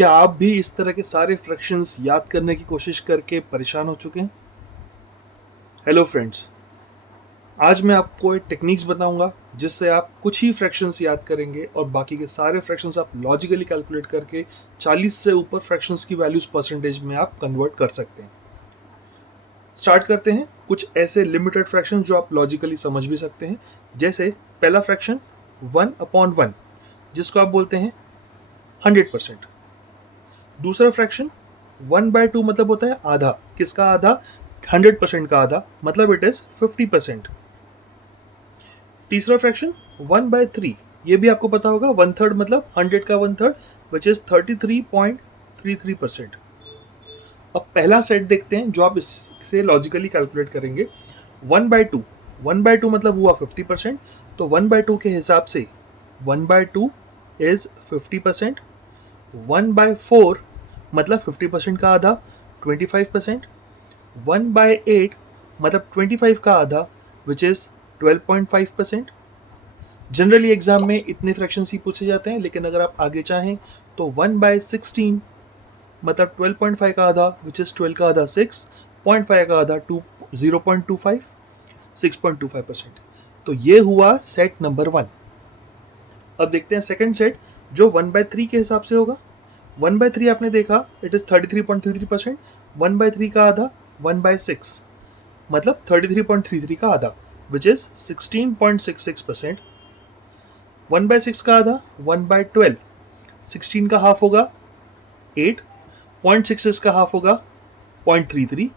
क्या आप भी इस तरह के सारे फ्रैक्शंस याद करने की कोशिश करके परेशान हो चुके हैं? हेलो फ्रेंड्स, आज मैं आपको एक टेक्निक्स बताऊंगा जिससे आप कुछ ही फ्रैक्शंस याद करेंगे और बाकी के सारे फ्रैक्शंस आप लॉजिकली कैलकुलेट करके 40 से ऊपर फ्रैक्शंस की वैल्यूज परसेंटेज में आप कन्वर्ट कर सकते हैं। स्टार्ट करते हैं कुछ ऐसे लिमिटेड फ्रैक्शंस जो आप लॉजिकली समझ भी सकते हैं। जैसे पहला फ्रैक्शन 1/1 जिसको आप बोलते हैं 100%। दूसरा फ्रैक्शन 1/2 मतलब होता है आधा। किसका आधा? 100% का आधा, मतलब इट इज 50%। तीसरा फ्रैक्शन 1/3, ये भी आपको पता होगा, 1/3 मतलब 100 का 1/3 विच इज 33.33%। अब पहला सेट देखते हैं जो आप इससे लॉजिकली कैलकुलेट करेंगे। 1/2, 1/2 मतलब हुआ 50%, तो 1/2 के हिसाब से 1/2 इज 50%। 1/4 मतलब 50% का आधा 25%। 1/8 मतलब 25 का आधा विच इज 12.5%। जनरली एग्जाम में इतने फ्रैक्शंस ही पूछे जाते हैं, लेकिन अगर आप आगे चाहें तो 1/16 मतलब 12.5 का आधा विच इज 12 का आधा 6.5 का आधा 0.25 6.25%। तो ये हुआ सेट नंबर 1। अब देखते हैं सेकंड सेट जो 1/3 के हिसाब से होगा। 1/3 आपने देखा, इट इज 33.33%। 1/3 का आधा 1/6 मतलब 33.33 का आधा विच इज 16.66%। 1/6 का आधा 1/12, 16 का हाफ होगा 8, 0.66 का हाफ होगा 0.33,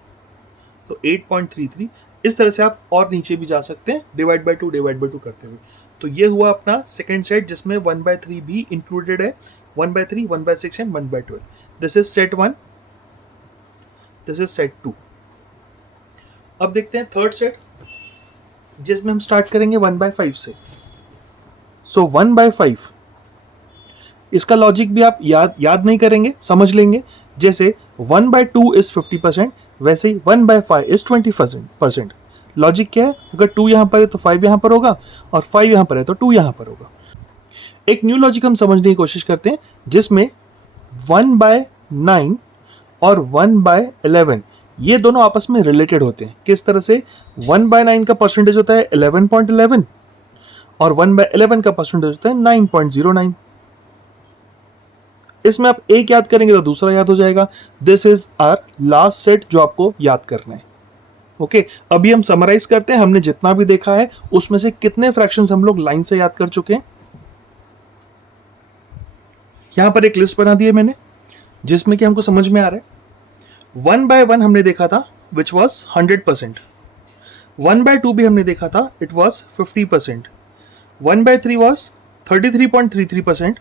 तो 8.33। इस तरह से आप और नीचे भी जा सकते हैं डिवाइड बाय टू करते हुए। तो ये हुआ अपना सेकेंड सेट जिसमें 1/3 भी इंक्लूडेड है। 1/3, 1/6 and 1/12। This is set 1, this is set 2। अब देखते हैं थर्ड सेट जिसमें हम स्टार्ट करेंगे 1/5 से। सो 1/5, इसका लॉजिक भी आप याद नहीं करेंगे, समझ लेंगे। जैसे 1/2 इज 50%, वैसे ही 1/5 इज 20%। लॉजिक क्या है? अगर 2 यहां पर है तो 5 यहां पर होगा, और 5 यहां पर है तो 2 यहां पर होगा। एक न्यू लॉजिक हम समझने की कोशिश करते हैं जिसमें 1/9 और 1/11 ये दोनों आपस में रिलेटेड होते हैं। किस तरह से? 1/9 का परसेंटेज होता है 11.11 और 1/11 का परसेंटेज होता है 9.09। इसमें आप एक याद करेंगे तो दूसरा याद हो जाएगा। This is our last set जो आपको याद करना है। ओके, अभी हम समराइज करते हैं। हमने जितना भी देखा है उसमें से कितने फ्रैक्शंस हम लोग लाइन से याद कर चुके हैं। यहां पर एक लिस्ट बना दी है मैंने जिसमें कि हमको समझ में आ रहा है। 1/1 हमने देखा था विच वॉज 100%। 1/2 भी हमने देखा था, इट वॉज 50%। 1/3 वॉज 33.33%।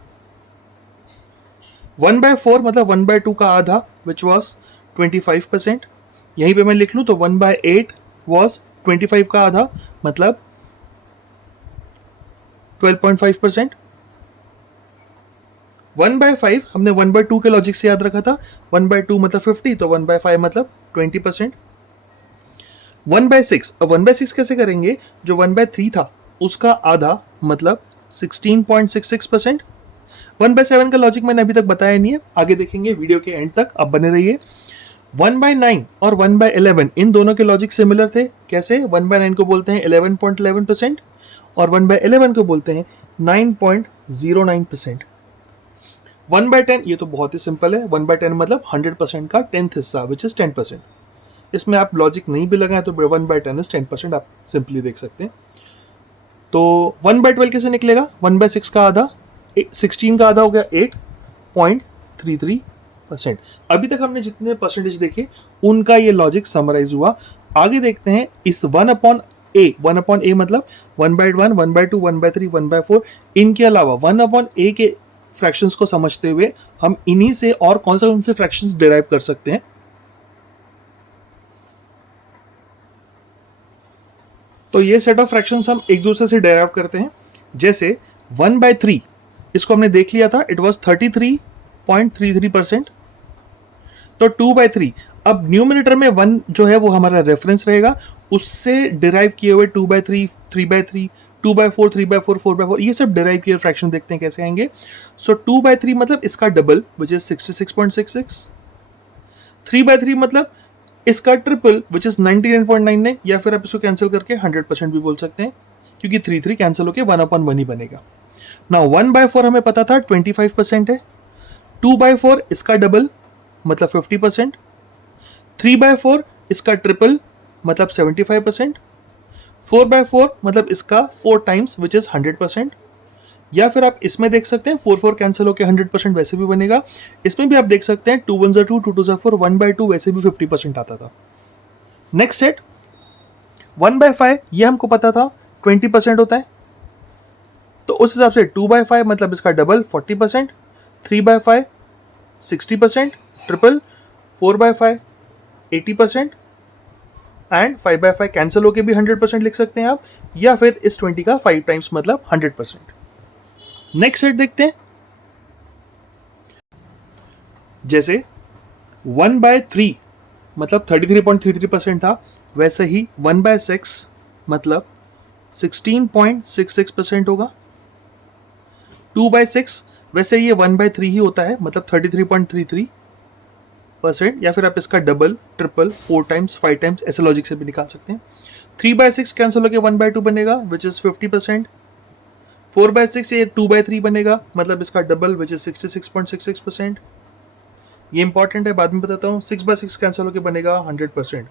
1/4 मतलब 1/2 का आधा विच वॉज 25%। यहीं पे मैं लिख लूं तो 1/8 वॉज 25 का आधा मतलब 12.5%। 1/5 हमने 1/2 के लॉजिक से याद रखा था। 1/2 मतलब 50, तो 1/5 मतलब 20%। 1/6, अब 1/6 कैसे करेंगे? जो 1/3 था उसका आधा मतलब 16.66%। 1/7 का लॉजिक मैंने अभी तक बताया नहीं है, आगे देखेंगे वीडियो के एंड तक, आप बने रहिए। 1/9 और 1/11 इन दोनों के लॉजिक सिमिलर थे। कैसे? 1/9 को बोलते हैं 11.11% और 1/11 को बोलते हैं 9.09%। 1/10 ये तो बहुत ही सिंपल है। 1/10 मतलब 100% का 10th हिस्सा विच इज 10%। इसमें आप लॉजिक नहीं भी लगाएं तो 1/10 इज 10%, आप सिंपली देख सकते हैं। तो 1/12 कैसे निकलेगा? 1/6 का आधा 16 का आधा हो गया 8.33%। अभी तक हमने जितने परसेंटेज देखे उनका ये लॉजिक समराइज हुआ। आगे देखते हैं इस 1/a मतलब 1/1, 1/2, 1/3, 1/4 इनके अलावा 1/a के फ्रैक्शंस को समझते हुए हम इन्हीं से और कौन से फ्रैक्शंस डिराइव कर सकते हैं। तो ये सेट ऑफ फ्रैक्शंस हम एक दूसरे से डिराइव करते हैं। जैसे 1/3 इसको हमने देख लिया था, इट वॉज 33.33%। तो 2/3, अब न्यूमिनेटर में 1 जो है वो हमारा रेफरेंस रहेगा, उससे डिराइव किए हुए 2/3, 3/3, 2/4, 3/4, 4/4, ये सब डिराइव किए फ्रैक्शन देखते हैं कैसे आएंगे. सो 2/3 मतलब इसका डबल विच इज 66.66. 3/3 मतलब इसका ट्रिपल विच इज 99.99, या फिर आप इसको कैंसिल करके 100% भी बोल सकते हैं क्योंकि 3 कैंसिल होके 1/1 ही बनेगा. नाउ 1/4 हमें पता था 25% है. 2/4 इसका डबल मतलब 50%. 3/4 इसका ट्रिपल मतलब 75%. 4/4 मतलब इसका 4 टाइम्स विच इज 100%. या फिर आप इसमें देख सकते हैं 4 कैंसिल होकर 100% वैसे भी बनेगा. इसमें भी आप देख सकते हैं 2 1 2 2 2 4 1/2 वैसे भी 50% आता था. नेक्स्ट सेट 1/5, ये हमको पता था 20% होता है. तो उस हिसाब से 2/5 मतलब इसका डबल 40%. 3/5 60%. ट्रिपल 4/5 80%. एंड 5/5 कैंसिल होके भी 100% लिख सकते हैं आप, या फिर इस 20 का 5 टाइम्स मतलब 100%. नेक्स्ट सेट देखते हैं. जैसे 1/3 मतलब 33.33% था, वैसे ही 1/6 मतलब 16.66% होगा. 2/6 वैसे ये 1/3 ही होता है मतलब 33.33%, या फिर आप इसका डबल ट्रिपल 4 टाइम्स 5 टाइम्स ऐसे लॉजिक से भी निकाल सकते हैं. 3/6 कैंसिल होकर 1/2 बनेगा विच इज 50%. 4/6 ये 2/3 बनेगा मतलब इसका डबल विच इज 66.66%. ये इंपॉर्टेंट है, बाद में बताता हूँ. 6/6 कैंसिल होकर बनेगा 100%.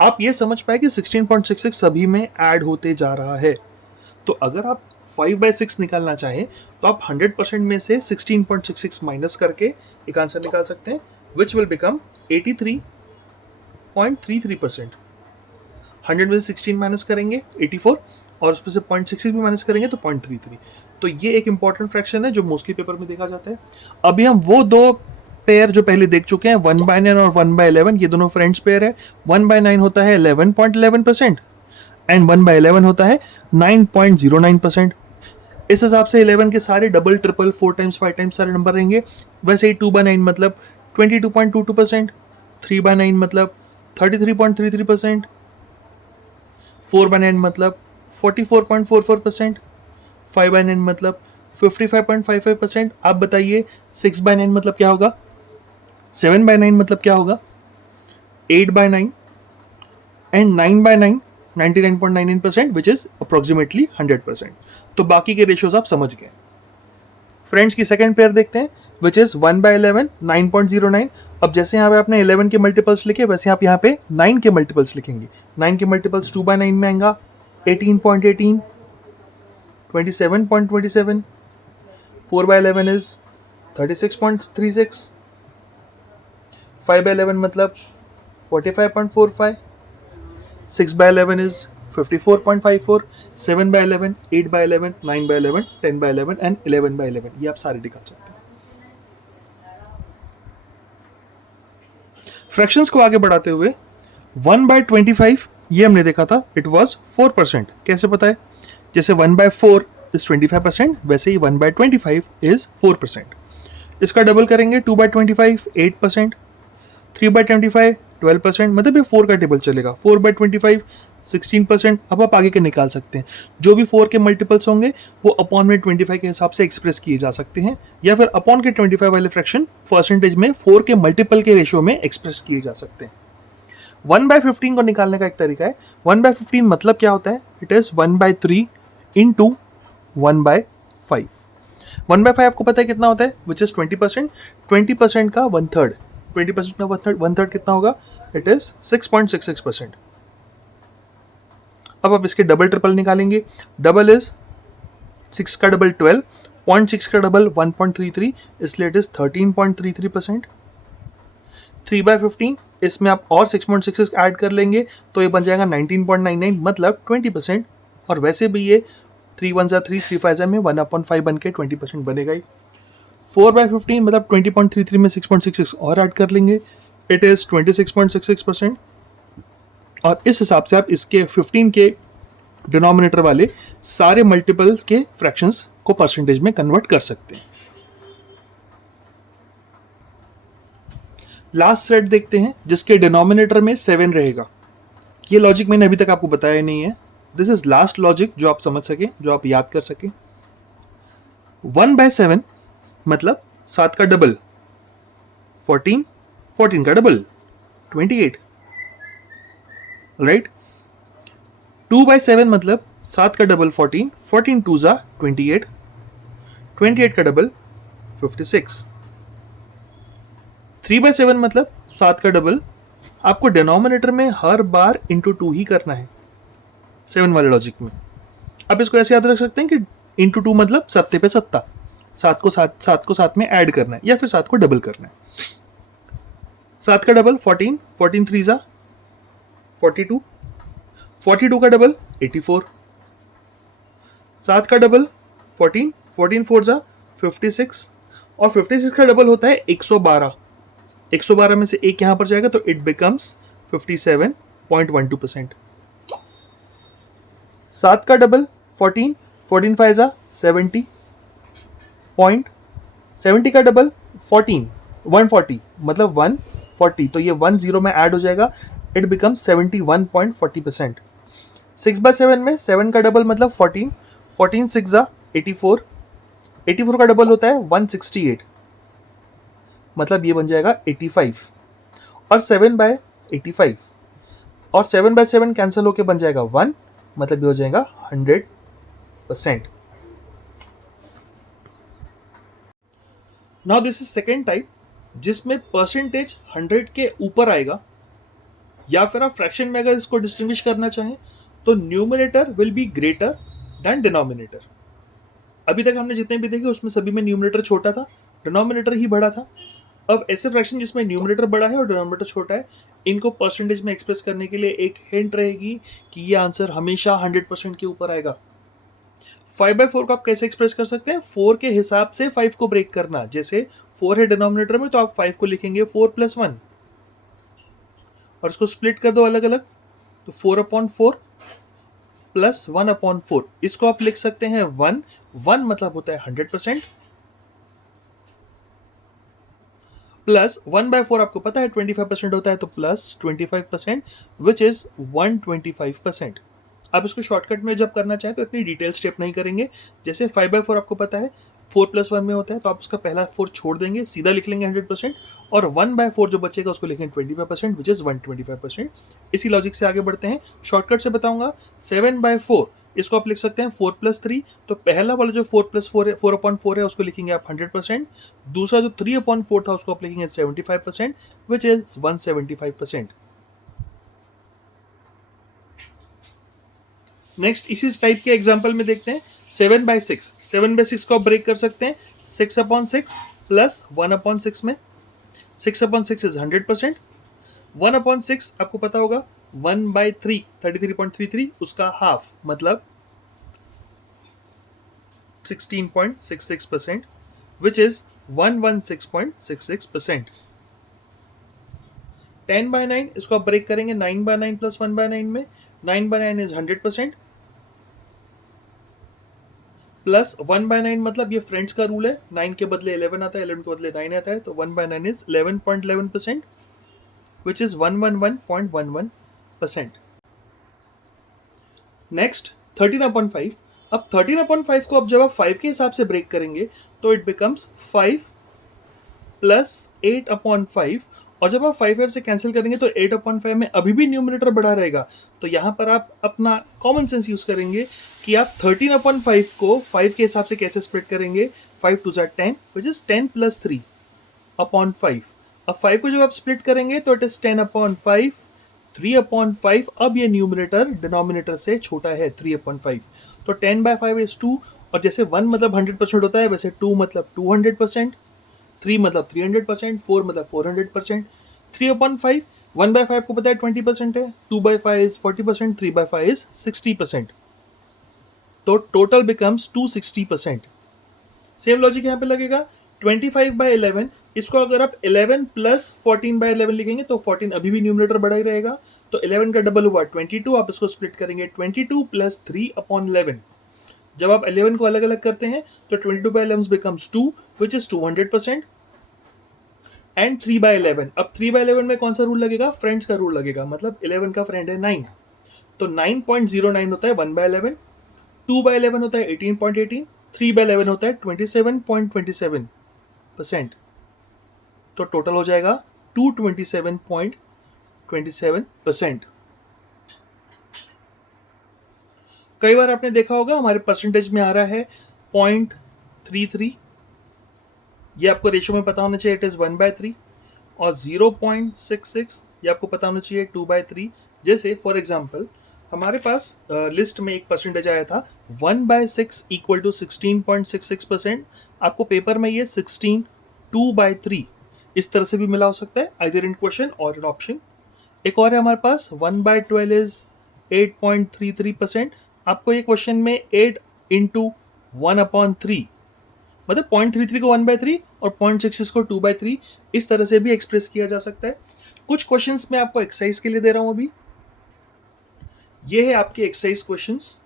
आप ये समझ पाए कि 16.66 सभी में ऐड होते जा रहा है. तो अगर आप 5/6 निकालना चाहें तो आप 100% में से 16.66 माइनस करके एक आंसर निकाल सकते हैं विच विल बिकम 83.33%. 100 में से 16 माइनस करेंगे 84, और उसमें से 0.66 भी माइनस करेंगे तो 0.33. तो ये एक इंपॉर्टेंट फ्रैक्शन है जो मोस्टली पेपर में देखा जाता है. अभी हम वो दो पेयर जो पहले देख चुके हैं 1/9 और 1/11, ये दोनों फ्रेंड्स पेयर है. 1/9 होता है 11.11% एंड 1/11 होता है 9.09%. इस हिसाब से 11 के सारे डबल ट्रिपल 4 टाइम्स 5 टाइम्स सारे नंबर रहेंगे. वैसे ही 2/9 मतलब 22.22%. 3/9 मतलब 33.33%. 4/9 मतलब 44.44%. 5/9 मतलब 55.55%. आप बताइए 6/9 मतलब क्या होगा, 7/9 मतलब क्या होगा, 8/9 एंड 9/9 99.99% विच इज अप्रोक्सीमेटली 100%. तो बाकी के रेशियोज आप समझ गए. फ्रेंड्स की सेकंड पेयर देखते हैं विच इज 1/11 9.09. अब जैसे यहाँ पे आपने 11 के मल्टीपल्स लिखे वैसे आप यहाँ पे 9 के मल्टीपल्स लिखेंगे. 9 के मल्टीपल्स 2/9 में आएगा 18.18, 27.27. 4/11 इज 36.36. 5/11 मतलब 45.45. 6/11 is 54.54. 7/11, 8/11, 9/11, 10/11 एंड 11/11. ये आप सारे निकाल सकते हैं. फ्रैक्शंस को आगे बढ़ाते हुए 1/25 ये हमने देखा था इट वाज 4%. कैसे पता है, जैसे 1/4 इज 25%, वैसे ही 1/25 इज 4%. इसका डबल करेंगे 2/25 8%. 3/25 12%, मतलब ये 4 का टेबल चलेगा. 4/25 16%. अब आप आगे के निकाल सकते हैं. जो भी 4 के मल्टीपल्स होंगे वो अपॉन में 25 के हिसाब से एक्सप्रेस किए जा सकते हैं, या फिर अपॉन के 25 वाले फ्रैक्शन परसेंटेज में 4 के मल्टीपल के रेशियो में एक्सप्रेस किए जा सकते हैं. 1/15 को निकालने का एक तरीका है. 1/15 मतलब क्या होता है, इट इज 1/3 इंटू 1/5. 1/5 आपको पता है कितना होता है, विच इज 20%. 20% का 1/3. 20% का 1/3 कितना होगा, इट इज 6.66%. अब आप इसके डबल ट्रिपल निकालेंगे. डबल इज 6 का डबल 12, 0.6 का डबल 1.33, इसलिए इट इज 13.33%. 3/15 इसमें आप और 6.66 ऐड कर लेंगे तो ये बन जाएगा 19.99 मतलब 20%. और वैसे भी ये 3 1 3 3 5 में 1/5 बन के 20% बनेगा ही. 4/15 मतलब 20.33 में 6.66 और ऐड कर लेंगे, इट इज 26.66%. और इस हिसाब से आप इसके 15 के डिनोमिनेटर वाले सारे मल्टीपल के फ्रैक्शंस को परसेंटेज में कन्वर्ट कर सकते हैं. लास्ट सेट देखते हैं जिसके डिनोमिनेटर में 7 रहेगा. ये लॉजिक मैंने अभी तक आपको बताया नहीं है. दिस इज लास्ट लॉजिक जो आप समझ सके, जो आप याद कर सके। 1/7 मतलब 7 का डबल 14, 14 का डबल 28, राइट। 2/7 मतलब 7 का डबल 14, 14 2 जा 28, 28 का डबल 56। 3/7 मतलब 7 का डबल, आपको डिनोमिनेटर में हर बार इंटू 2 ही करना है 7 वाले लॉजिक में। आप इसको ऐसे याद रख सकते हैं कि इंटू 2 मतलब सत्ते पे सत्ता, 7 को साथ में ऐड करना है या फिर 7 को डबल करना है। 7 का डबल 14, 14 3 जा 42, 42 का डबल 84, 7 का डबल 14, 14 4 जा 56, और 56 का डबल होता है 112। 112 में से एक यहां पर जाएगा तो इट बिकम्स 57.12%। 7 का डबल 14, 14 5 जा 70 पॉइंट, 70 का डबल 14, 140 मतलब 140, तो ये 1 0 में ऐड हो जाएगा, इट बिकम्स 71.40%। 6/7 में 7 का डबल मतलब 14, 14 6 जा 84, 84 का डबल होता है 168, मतलब ये बन जाएगा 85, और 7/85, और 7/7 कैंसिल होके बन जाएगा 1, मतलब ये हो जाएगा 100%। Now this is second type, जिसमें परसेंटेज 100 के ऊपर आएगा, या फिर आप फ्रैक्शन में अगर इसको डिस्टिंग्विश करना चाहें तो numerator will be greater than denominator. अभी तक हमने जितने भी देखे उसमें सभी में न्यूमरेटर छोटा था, डिनोमिनेटर ही बड़ा था। अब ऐसे फ्रैक्शन जिसमें न्यूमरेटर बड़ा है और डिनोमिनेटर छोटा है, इनको परसेंटेज में एक्सप्रेस करने के लिए एक हिंट रहेगी कि ये आंसर हमेशा 100% के ऊपर आएगा। 5/4 को आप कैसे एक्सप्रेस कर सकते हैं? 4 के हिसाब से 5 को ब्रेक करना। जैसे 4 है डिनोमिनेटर में तो आप 5 को लिखेंगे 4 + 1, और उसको स्प्लिट कर दो अलग अलग, तो 4/4 + 1/4, इसको आप लिख सकते हैं 1। 1 मतलब होता है 100%, प्लस 1/4 आपको पता है 25% होता है, तो प्लस 25%, विच इज 125%। आप इसको शॉर्टकट में जब करना चाहें तो इतनी डिटेल स्टेप नहीं करेंगे। जैसे 5/4 आपको पता है 4 + 1 में होता है, तो आप उसका पहला 4 छोड़ देंगे, सीधा लिख लेंगे 100%, और 1/4 जो बचेगा उसको लिखेंगे 25%, विच इज 125%। इसी लॉजिक से आगे बढ़ते हैं, शॉर्टकट से बताऊंगा। 7/4 इसको आप लिख सकते हैं 4 + 3, तो पहला वाला जो 4 + 4 है 4/4 है उसको लिखेंगे आप 100%, दूसरा जो 3/4 था उसको आप लिखेंगे 75%, विच इज 175%। नेक्स्ट इसी टाइप के एग्जांपल में देखते हैं 7/6। 7/6 को आप ब्रेक कर सकते हैं 6/6 प्लस 1/6 में। 6/6 इज 100%। 1/6 आपको पता होगा 1/3 33.33, उसका हाफ मतलब 16.66%, which is 116.66%। 10/9 इसको आप ब्रेक करेंगे 9/9 प्लस 1/9 में। 9/9 इज 100%, प्लस 1/9 मतलब ये फ्रेंड्स का रूल है, 9 के बदले 11 आता है, 11 के बदले 9 आता है, तो 1/9 इज 11.11%, विच इज 111.11%। नेक्स्ट 13/5। अब 13/5 को अब जब आप 5 के हिसाब से ब्रेक करेंगे तो इट बिकम्स 5 प्लस 8/5, और जब आप 5 से कैंसिल करेंगे तो 8/5 में अभी भी न्यूमरेटर बड़ा रहेगा। तो यहाँ पर आप अपना कॉमन सेंस यूज करेंगे कि आप 13/5 को 5 के हिसाब से कैसे स्प्लिट करेंगे। 5 2 जा 10, विच इज 10 + 3/5। अब 5 को जब आप स्प्लिट करेंगे तो इट इज 10/5, 3/5। अब ये न्यूमरेटर डिनोमिनेटर से छोटा है 3/5, तो 10/5 इज 2, और जैसे 1 मतलब 100% होता है वैसे 2 मतलब 200%, 3 मतलब 300%, 4 मतलब 400%। 3/5, 1/5 को पता है 20% है, 2/5 इज 40%, 3/5 इज 60%, तो टोटल बिकम्स 260%। सेम लॉजिक यहाँ पे लगेगा। 25/11 इसको अगर आप 11 प्लस 14/11 लिखेंगे तो 14 अभी भी न्यूमरेटर बड़ा ही रहेगा, तो 11 का डबल हुआ 22, आप इसको स्प्लिट करेंगे 22 + 3/11। जब आप 11 को अलग अलग करते हैं तो 22/11 बिकम्स 2, विच इज 200%, एंड 3/11। अब 3/11 में कौन सा रूल लगेगा? फ्रेंड्स का रूल लगेगा, मतलब 11 का फ्रेंड है 9, तो 9.09 होता है 1/11, 2/11 होता है 18.18, 3/11 होता है 27.27%। तो टोटल हो जाएगा 227.27%। कई बार आपने देखा होगा हमारे परसेंटेज में आ रहा है 0.33, ये आपको रेशो में पता होना चाहिए, इट इज़ 1/3। और 0.66 ये आपको पता होना चाहिए 2/3। जैसे फॉर एग्जाम्पल हमारे पास लिस्ट में एक परसेंटेज आया था 1/6 इक्वल टू 16.66%। आपको पेपर में ये 16 2/3 इस तरह से भी मिला हो सकता है, आइदर इन क्वेश्चन और इन ऑप्शन। एक और है हमारे पास 1/12 इज 8.33%। आपको ये क्वेश्चन में 8 इंटू 1/3 मतलब 0.33 को 1/3 और 0.66 को 2/3 इस तरह से भी एक्सप्रेस किया जा सकता है। कुछ क्वेश्चंस मैं आपको एक्सरसाइज के लिए दे रहा हूं अभी। ये है आपके एक्सरसाइज क्वेश्चंस।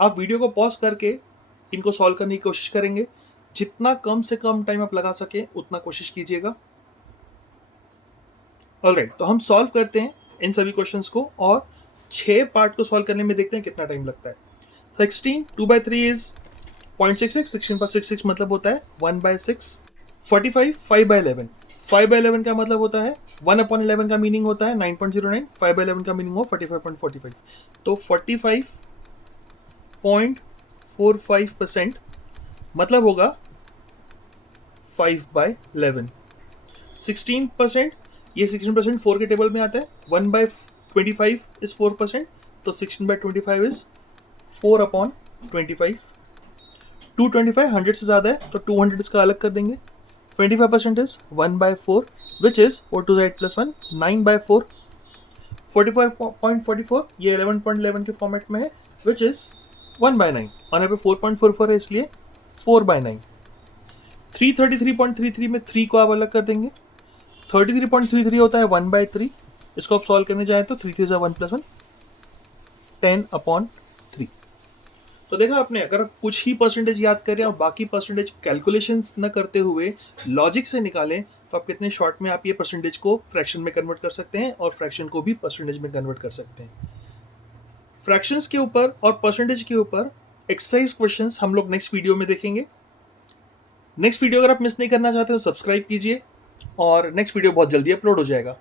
आप वीडियो को पॉज करके इनको सॉल्व करने की कोशिश करेंगे। जितना कम से कम टाइम आप लगा सके उतना कोशिश कीजिएगा। ऑलराइट, तो हम सॉल्व करते हैं इन सभी क्वेश्चंस को और 6 पार्ट को सॉल्व करने में देखते हैं कितना टाइम लगता है। 16 2/3 इज 0.66, 16/66 मतलब होता है 1/6। 45 5/11, 5/11 का मतलब होता है 1/11 का मीनिंग होता है 9.09, 5/11 का मीनिंग हो 45.45। तो 45.45% मतलब होगा 5/11। 16%, ये 16% 4 के टेबल में आता है। 1/25 इज 4%, तो 16/25 इज 4/25। 225 100 से ज़्यादा है तो 200 इसका अलग कर देंगे। 25% इज 1/4 विच इज 4 2 8 + 1 9/4। 45.44 ये 11.11 के फॉर्मेट में है विच इज 1/9 और यहाँ पे 4.44 है इसलिए 4/9। 333.33 में 3 को आप अलग कर देंगे। 33.33 होता है 1/3। इसको आप सॉल्व करने जाए तो 3 3 1 + 1 10/3। तो देखा आपने, अगर आप कुछ ही परसेंटेज याद करें और बाकी परसेंटेज कैलकुलेशंस न करते हुए लॉजिक से निकालें तो आप कितने शॉर्ट में आप ये परसेंटेज को फ्रैक्शन में कन्वर्ट कर सकते हैं और फ्रैक्शन को भी परसेंटेज में कन्वर्ट कर सकते हैं। फ्रैक्शंस के ऊपर और परसेंटेज के ऊपर एक्सरसाइज क्वेश्चंस हम लोग नेक्स्ट वीडियो में देखेंगे। नेक्स्ट वीडियो अगर आप मिस नहीं करना चाहते तो सब्सक्राइब कीजिए और नेक्स्ट वीडियो बहुत जल्दी अपलोड हो जाएगा।